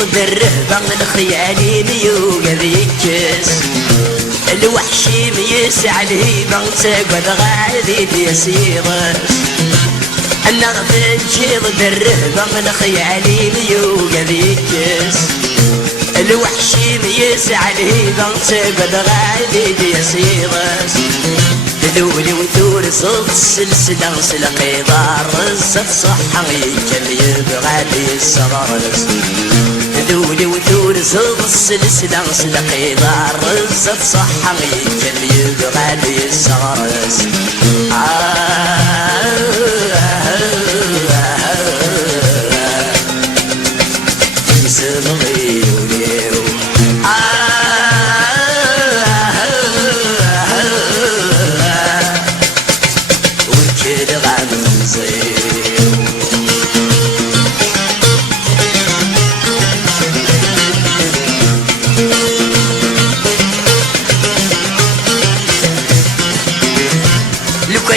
ضد الرهبة الخيالي ميوقع ذيكس الوحشي ميسع الهيبة تقعد غادي يسيرس النغفنشي ضد الرهبة الخيالي ميوقع ذيكس الوحشي ميسع الهيبة تقعد غادي يسيرس ذولي وثور صوت السلسلة سلقي ضار رزة صحة يكل يبغى لي السرارس ذولي وثور صوت السلسلة سلقي ضار رزة صحة يكل يبغى لي السرارس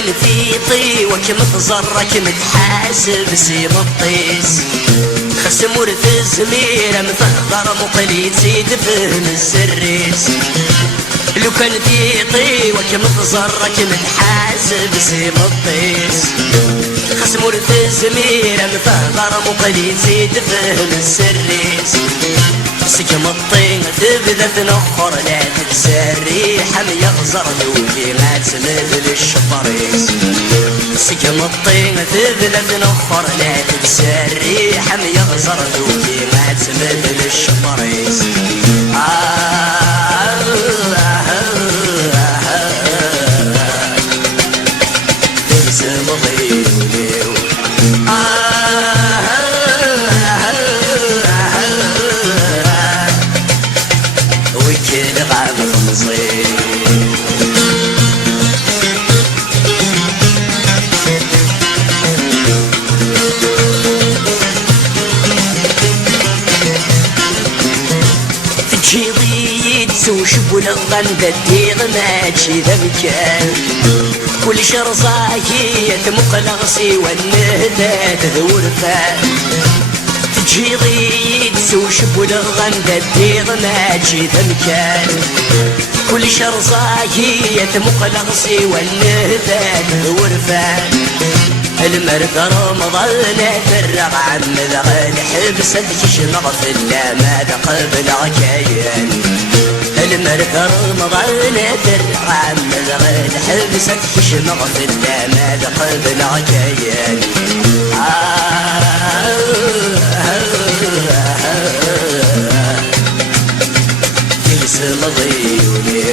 الفيطي وكم تزرك متحاسب سيم الطيس خسم ورث الزميرة مفهضر مقلي تزيد فهم السريس لو كان فيطي وكم تزرك متحاسب سيم الطيس خسم ورث الزميرة مفهضر مقلي تزيد فهم السريس سكم الطين تبذت نخر لا تتسري حم يغزر ذوقي ما تمثل الشفريس سكم الطين تبذت نخر لا تتسري حم يغزر ذوقي ما تمثل الشفريس وشبو الغنبة الديغ ماشي ذا مكان كل شرزاكية مقلغسي والنهدة تذور فان تجي ضيد وشبو الغنبة الديغ ماشي ذا مكان كل شرزاكية مقلغسي والنهدة تذور فان المرد رمضان فرغ عن ذغل حبس الشمغ في اللامات قبل عكاين المرد رمضان فرغ عن ذغل حبس الشمغ في اللامات قبل عكاين تقسم ضيوني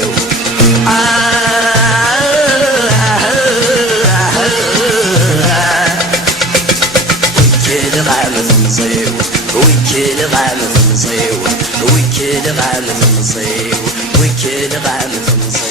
وكل غامض مصيو وكل غامض مصيو وكل غامض مصيو